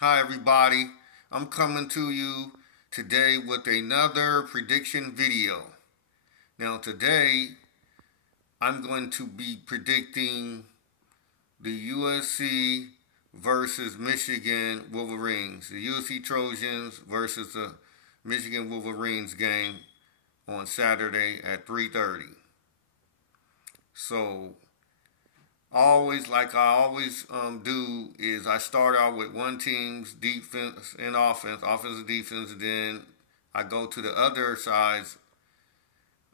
Hi, everybody. I'm coming to you today with another prediction video. Now, today I'm going to be predicting the USC versus Michigan Wolverines, the USC Trojans versus the Michigan Wolverines game on Saturday at 3:30. So, I always do is I start out with one team's defense and offense and defense, and then I go to the other side's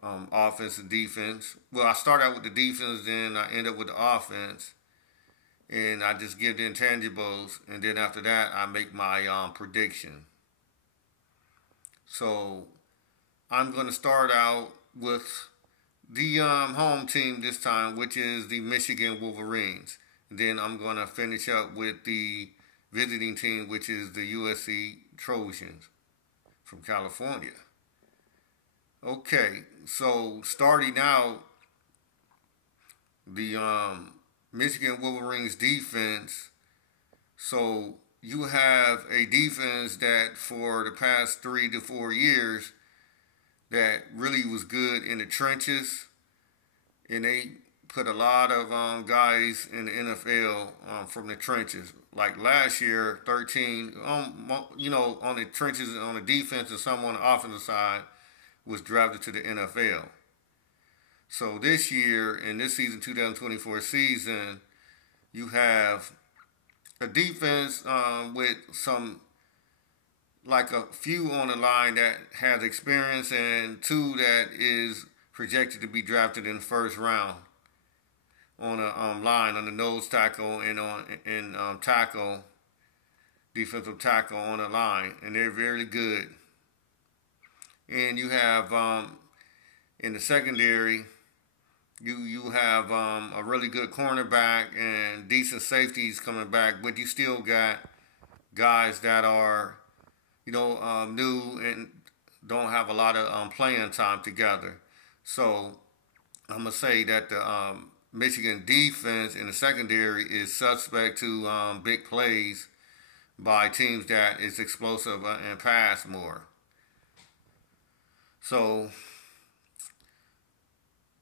offense and defense. Well, I start out with the defense, then I end up with the offense, and I just give the intangibles, and then after that I make my prediction. So I'm going to start out with the home team this time, which is the Michigan Wolverines. And then I'm going to finish up with the visiting team, which is the USC Trojans from California. Okay, so starting out, the Michigan Wolverines defense. So you have a defense that for the past 3 to 4 years that really was good in the trenches, and they put a lot of guys in the NFL from the trenches. Like last year, 13, on the trenches, on the defense, and some on the offensive side was drafted to the NFL. So this year, in this season, 2024 season, you have a defense with some, like a few on the line that has experience, and two that is projected to be drafted in the first round on a line, on the nose tackle and on tackle, defensive tackle on the line, and they're very good. And you have in the secondary, you have a really good cornerback and decent safeties coming back, but you still got guys that are new and don't have a lot of playing time together. So I'm going to say that the Michigan defense in the secondary is suspect to big plays by teams that is explosive and pass more. So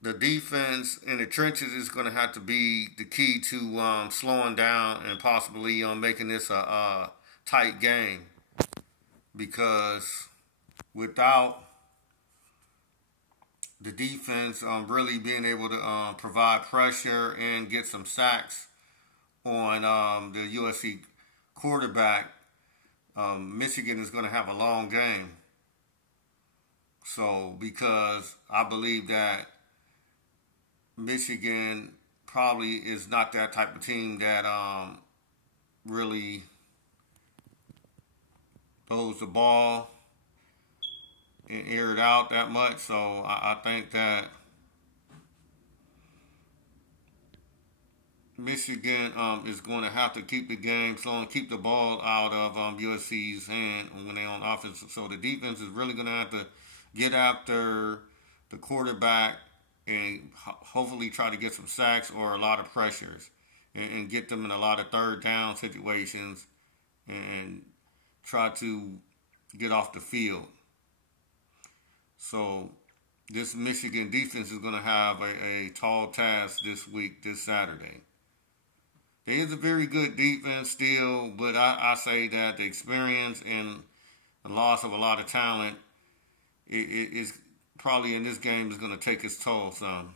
the defense in the trenches is going to have to be the key to slowing down and possibly making this a tight game. Because without the defense really being able to provide pressure and get some sacks on the USC quarterback, Michigan is going to have a long game. So, because I believe that Michigan probably is not that type of team that really throws the ball and air it out that much. So I think that Michigan is going to have to keep the game slow and keep the ball out of USC's hand when they're on offense. So the defense is really going to have to get after the quarterback and hopefully try to get some sacks or a lot of pressures and get them in a lot of third down situations and try to get off the field. So this Michigan defense is going to have a tall task this Saturday. There is a very good defense still, but I say that the experience and the loss of a lot of talent is probably in this game is going to take its toll some.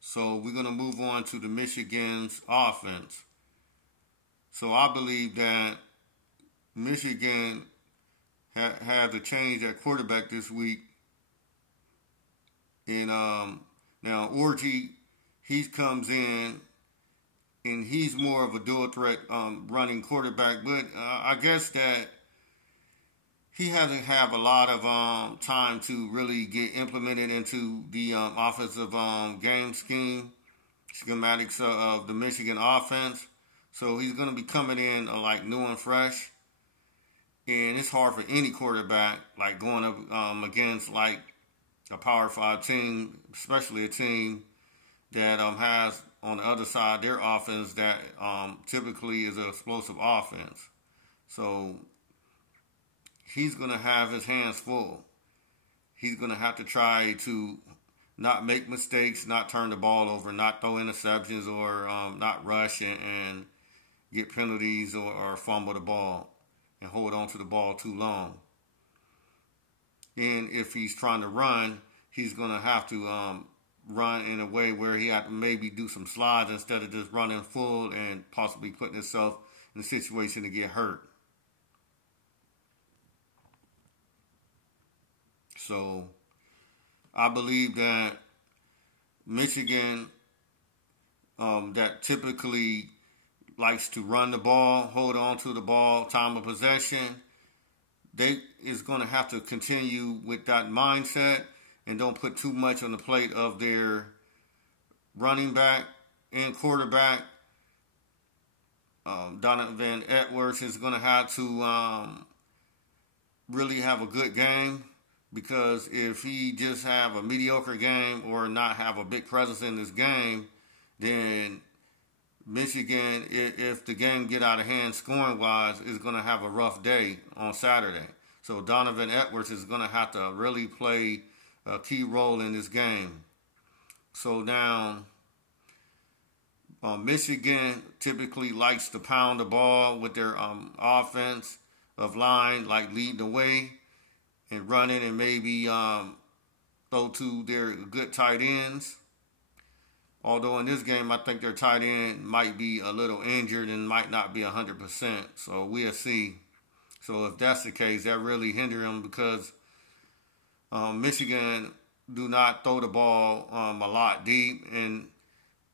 So we're going to move on to the Michigan's offense. So I believe that Michigan had to change that quarterback this week. And now Orji, he comes in, and he's more of a dual threat running quarterback. But I guess that he hasn't have a lot of time to really get implemented into the offensive game schematics of the Michigan offense. So he's going to be coming in like new and fresh. And it's hard for any quarterback, like going up against like a Power 5 team, especially a team that has on the other side, their offense that typically is an explosive offense. So he's going to have his hands full. He's going to have to try to not make mistakes, not turn the ball over, not throw interceptions, or not rush and get penalties or fumble the ball and hold on to the ball too long. And if he's trying to run, he's going to have to run in a way where he had to maybe do some slides instead of just running full and possibly putting himself in a situation to get hurt. So I believe that Michigan, that typically likes to run the ball, hold on to the ball, time of possession, they is going to have to continue with that mindset and don't put too much on the plate of their running back and quarterback. Donovan Edwards is going to have to really have a good game, because if he just have a mediocre game or not have a big presence in this game, then Michigan, if the game get out of hand scoring-wise, is going to have a rough day on Saturday. So Donovan Edwards is going to have to really play a key role in this game. So now, Michigan typically likes to pound the ball with their offense of line, like leading the way and running, and maybe throw to their good tight ends. Although in this game, I think their tight end might be a little injured and might not be 100%. So we'll see. So if that's the case, that really hinder them, because Michigan do not throw the ball a lot deep. And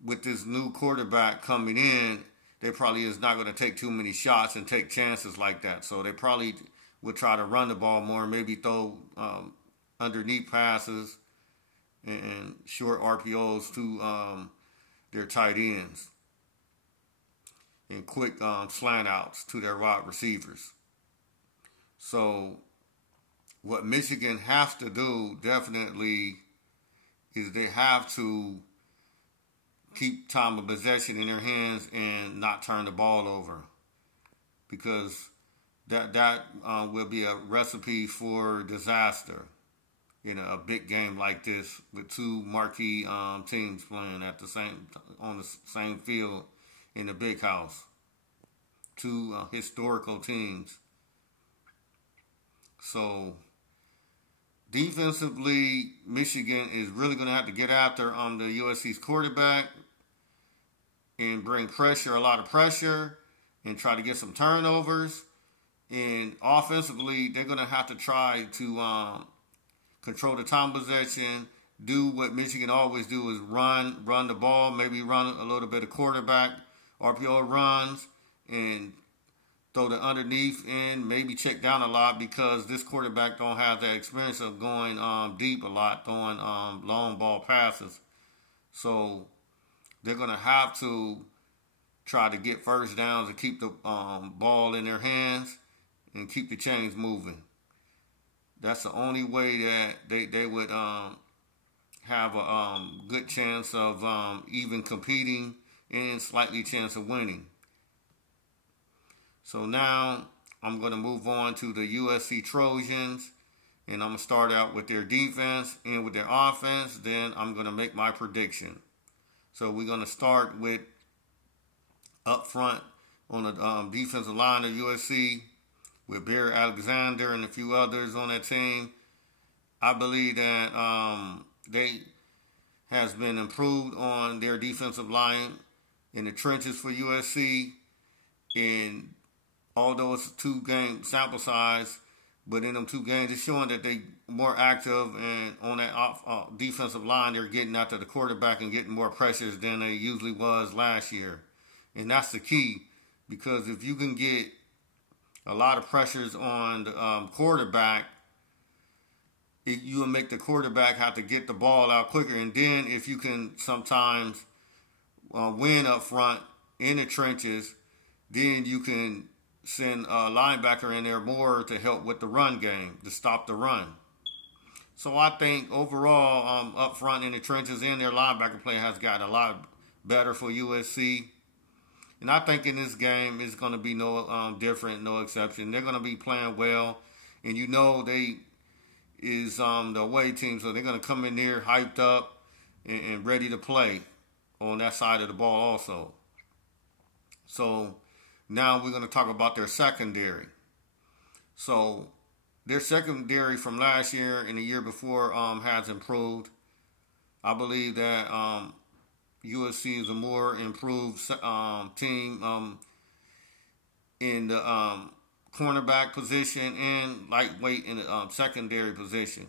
with this new quarterback coming in, they probably is not going to take too many shots and take chances like that. So they probably will try to run the ball more, maybe throw underneath passes and short RPOs to their tight ends, and quick slant outs to their wide receivers. So what Michigan has to do definitely is they have to keep time of possession in their hands and not turn the ball over, because that will be a recipe for disaster in a big game like this, with two marquee teams playing at on the same field in the big house. Two historical teams. So defensively, Michigan is really going to have to get after the USC's quarterback and bring pressure, a lot of pressure, and try to get some turnovers. And offensively, they're going to have to try to control the time possession, do what Michigan always do, is run the ball, maybe run a little bit of quarterback, RPO runs, and throw the underneath in, maybe check down a lot, because this quarterback don't have that experience of going deep a lot, throwing long ball passes. So they're going to have to try to get first downs and keep the ball in their hands and keep the chains moving. That's the only way that they would have a good chance of even competing and slightly chance of winning. So now I'm going to move on to the USC Trojans, and I'm going to start out with their defense and with their offense. Then I'm going to make my prediction. So we're going to start with up front on the defensive line of USC, with Barry Alexander and a few others on that team. I believe that they has been improved on their defensive line in the trenches for USC. And although it's a 2-game sample size, but in them 2 games, it's showing that they more active, and on that defensive line, they're getting after the quarterback and getting more pressures than they usually was last year. And that's the key, because if you can get a lot of pressures on the quarterback, you will make the quarterback have to get the ball out quicker. And then if you can sometimes win up front in the trenches, then you can send a linebacker in there more to help with the run game, to stop the run. So I think overall, up front in the trenches and their linebacker play has got a lot better for USC. And I think in this game it's going to be no different, no exception. They're going to be playing well, and you know they is the away team, so they're going to come in there hyped up and ready to play on that side of the ball also. So now we're going to talk about their secondary. So their secondary from last year and the year before has improved. I believe that USC is a more improved team in the cornerback position and lightweight in the secondary position.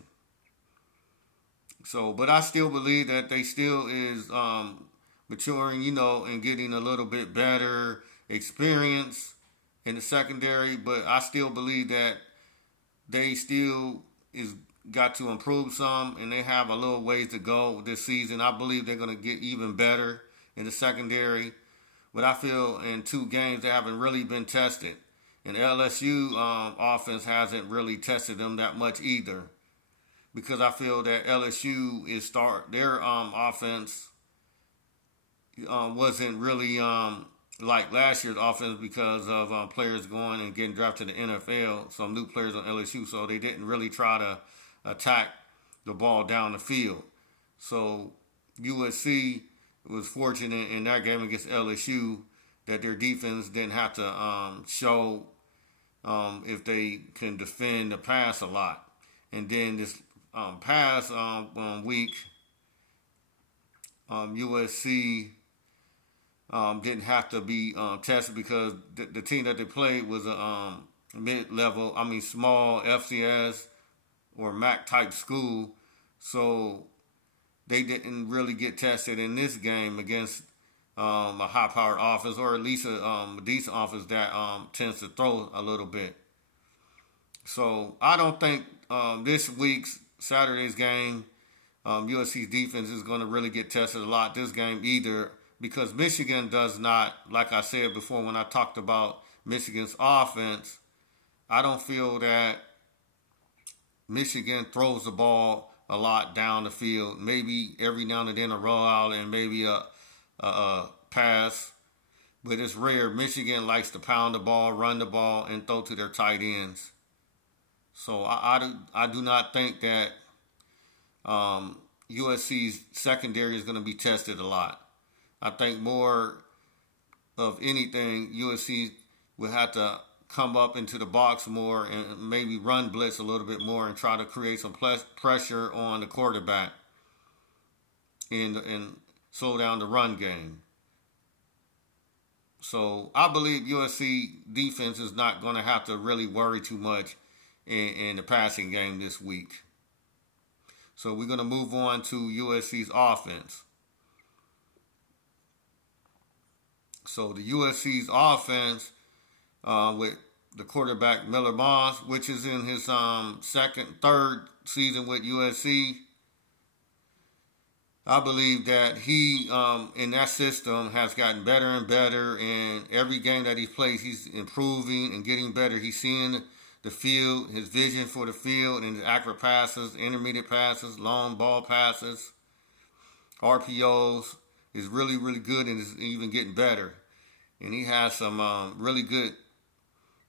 So, but I still believe that they still is maturing, you know, and getting a little bit better experience in the secondary. But I still believe that they still is got to improve some, and they have a little ways to go this season. I believe they're going to get even better in the secondary. But I feel in 2 games they haven't really been tested. And LSU offense hasn't really tested them that much either. Because I feel that LSU is their offense wasn't really like last year's offense because of players going and getting drafted to the NFL, some new players on LSU, so they didn't really try to attack the ball down the field. So USC was fortunate in that game against LSU that their defense didn't have to show if they can defend the pass a lot. And then this past week, USC didn't have to be tested because the team that they played was a mid-level, small FCS or MAC type school. So they didn't really get tested in this game against a high-powered offense, or at least a decent offense that tends to throw a little bit. So I don't think this week's Saturday's game, USC's defense is going to really get tested a lot this game either, because Michigan does not, like I said before when I talked about Michigan's offense, I don't feel that Michigan throws the ball a lot down the field. Maybe every now and then a rollout and maybe a pass, but it's rare. Michigan likes to pound the ball, run the ball, and throw to their tight ends. So I do not think that USC's secondary is going to be tested a lot. I think more of anything, USC will have to come up into the box more and maybe run blitz a little bit more and try to create some pressure on the quarterback and slow down the run game. So I believe USC defense is not going to have to really worry too much in the passing game this week. So we're going to move on to USC's offense. So the USC's offense with the quarterback Miller Moss, which is in his third season with USC, I believe that he, in that system, has gotten better and better. And every game that he plays, he's improving and getting better. He's seeing the field, his vision for the field, and his accurate passes, intermediate passes, long ball passes, RPOs is really, really good and is even getting better. And he has some really good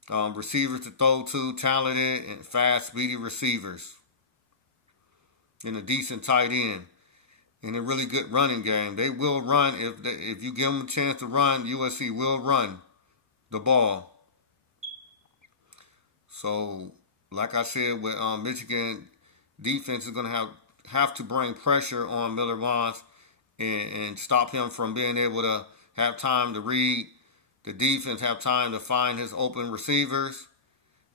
receivers to throw to, talented and fast, speedy receivers, and a decent tight end, and a really good running game. They will run if you give them a chance to run. USC will run the ball. So, like I said, with Michigan defense is going to have to bring pressure on Miller Moss and stop him from being able to have time to read the defense, have time to find his open receivers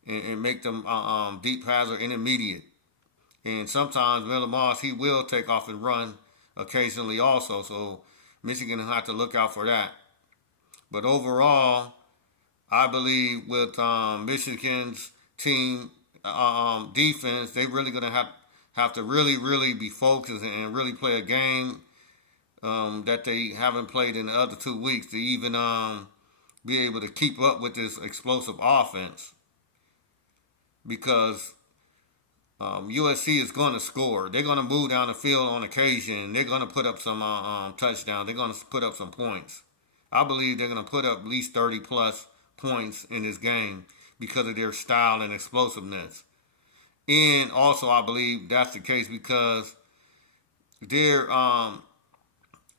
and make them deep pass or intermediate. And sometimes Miller Moss, he will take off and run occasionally also. So Michigan will have to look out for that. But overall, I believe with Michigan's team defense, they're really going to have to really, really be focused and really play a game that they haven't played in the other 2 weeks to even be able to keep up with this explosive offense. Because USC is going to score. They're going to move down the field on occasion. They're going to put up some touchdowns. They're going to put up some points. I believe they're going to put up at least 30-plus points in this game because of their style and explosiveness. And also, I believe that's the case because their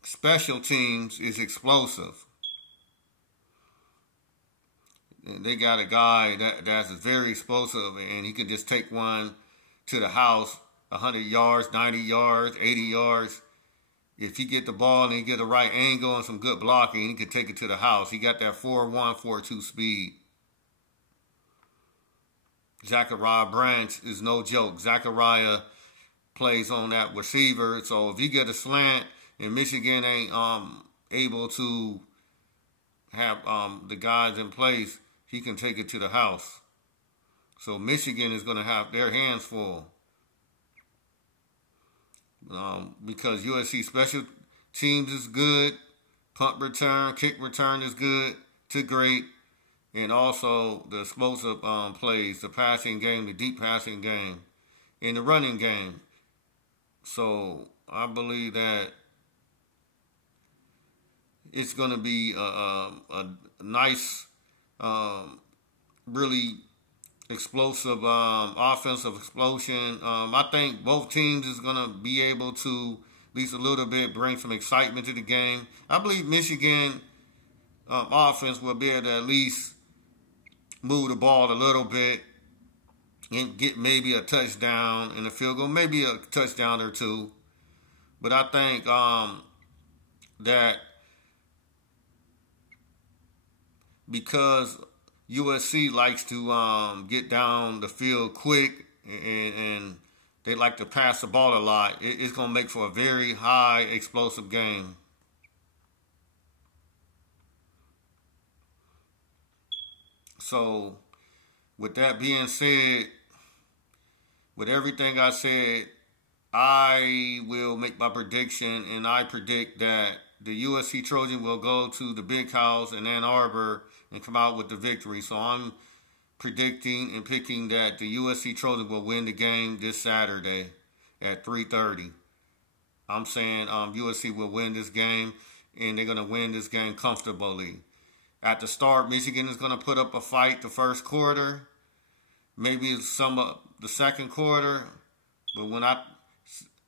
special teams is explosive. They got a guy that's very explosive, and he can just take one to the house, 100 yards, 90 yards, 80 yards. If he get the ball and he get the right angle and some good blocking, he can take it to the house. He got that 4.1, 4.2 speed. Zachariah Branch is no joke. Zachariah plays on that receiver. So if you get a slant and Michigan ain't able to have the guys in place, he can take it to the house. So Michigan is going to have their hands full. Because USC special teams is good. Punt return, kick return is good to great. And also the explosive plays, the passing game, the deep passing game, and the running game. So I believe that it's going to be a nice, really explosive offensive explosion. I think both teams is going to be able to, at least a little bit, bring some excitement to the game. I believe Michigan offense will be able to at least move the ball a little bit and get maybe a touchdown and a field goal, maybe a touchdown or two. But I think that because USC likes to get down the field quick and they like to pass the ball a lot, it's going to make for a very high explosive game. So, with that being said, with everything I said, I will make my prediction, and I predict that the USC Trojan will go to the Big House in Ann Arbor and come out with the victory. So I'm predicting and picking that the USC Trojan will win the game this Saturday at 3:30. I'm saying USC will win this game, and they're going to win this game comfortably. At the start, Michigan is going to put up a fight the first quarter, maybe some of the second quarter. But when I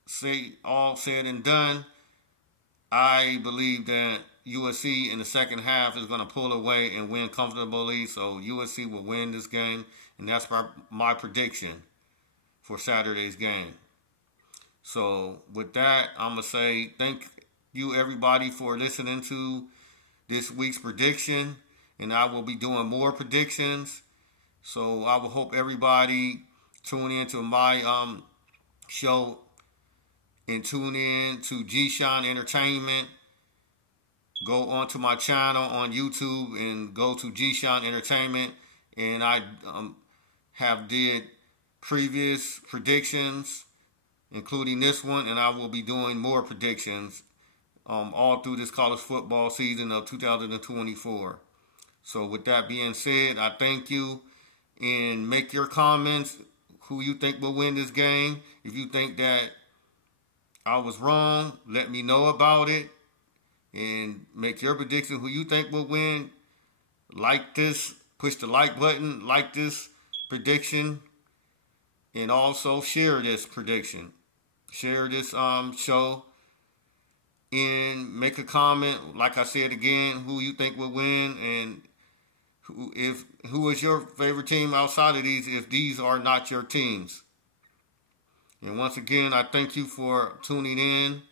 say all said and done, I believe that USC in the second half is going to pull away and win comfortably. So USC will win this game, and that's my prediction for Saturday's game. So with that, I'm going to say thank you, everybody, for listening to this week's prediction, and I will be doing more predictions. So I will hope everybody tune in to my show and tune in to G-Shine Entertainment. Go onto my channel on YouTube and go to G-Shine Entertainment, and I have did previous predictions, including this one, and I will be doing more predictions all through this college football season of 2024. So with that being said, I thank you, and make your comments who you think will win this game. If you think that I was wrong, let me know about it, and make your prediction who you think will win. Like this, push the like button, like this prediction, and also share this prediction. Share this show. And make a comment, like I said again, who you think will win, and who is your favorite team outside of these if these are not your teams. And once again, I thank you for tuning in,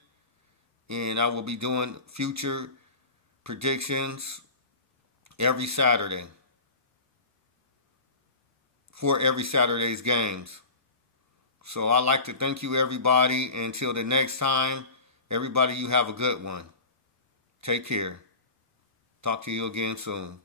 and I will be doing future predictions every Saturday for every Saturday's games. So I'd like to thank you, everybody. Until the next time, everybody, you have a good one. Take care. Talk to you again soon.